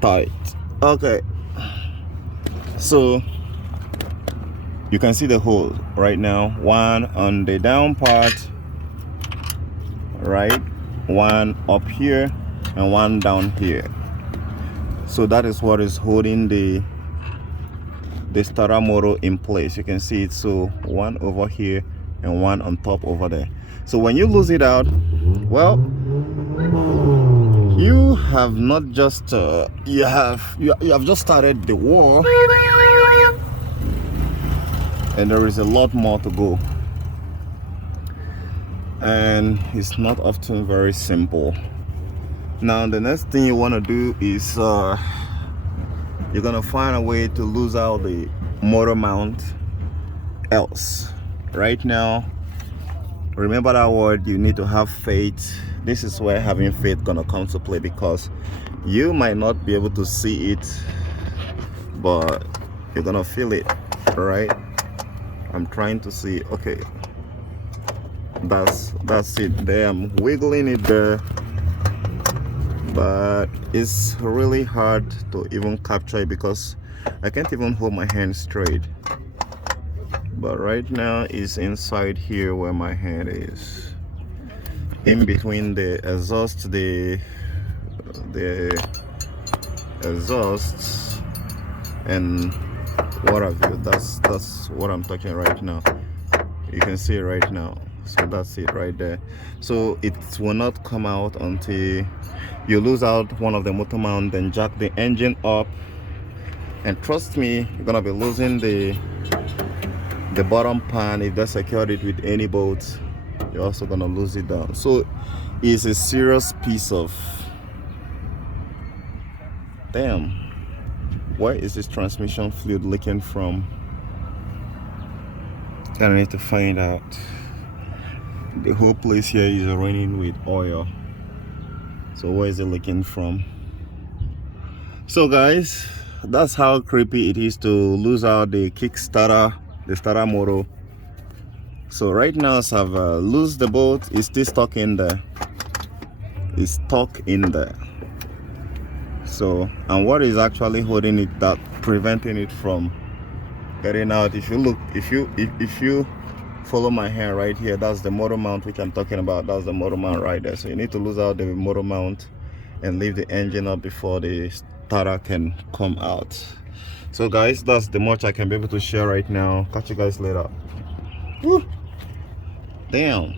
tight. Okay, so you can see the hole right now, one on the down part, right, one up here and one down here. So that is what is holding the starter motor in place. You can see it. So one over here and one on top over there. So when you lose it out, well, you have not just you have just started the war, and there is a lot more to go, and it's not often very simple. Now the next thing you want to do is you're gonna find a way to lose out the motor mount. Else, right now, remember that word, you need to have faith. This is where having faith gonna come to play, because you might not be able to see it, but you're gonna feel it, right? I'm trying to see. Okay, that's it there. I'm wiggling it there, but it's really hard to even capture it because I can't even hold my hand straight. But right now it's inside here where my hand is, in between the exhaust, the exhausts and what have you. That's what I'm talking right now. You can see it right now. So that's it right there. So it will not come out until you lose out one of the motor mount, then jack the engine up, and trust me, you're gonna be losing the bottom pan. If they secured it with any bolts, you're also gonna lose it down. So it's a serious piece of, damn, where is this transmission fluid leaking from? I need to find out. The whole place here is running with oil, so where is it leaking from? So guys, that's how creepy it is to lose out the Kickstarter, the starter motor. So right now, as I've loosed the bolt, it's still stuck in there. It's stuck in there. So, and what is actually holding it, that preventing it from getting out? If you look, if you follow my hand right here, that's the motor mount which I'm talking about. That's the motor mount right there. So you need to lose out the motor mount and leave the engine up before the starter can come out. So guys, that's the much I can be able to share right now. Catch you guys later. Woo. Damn.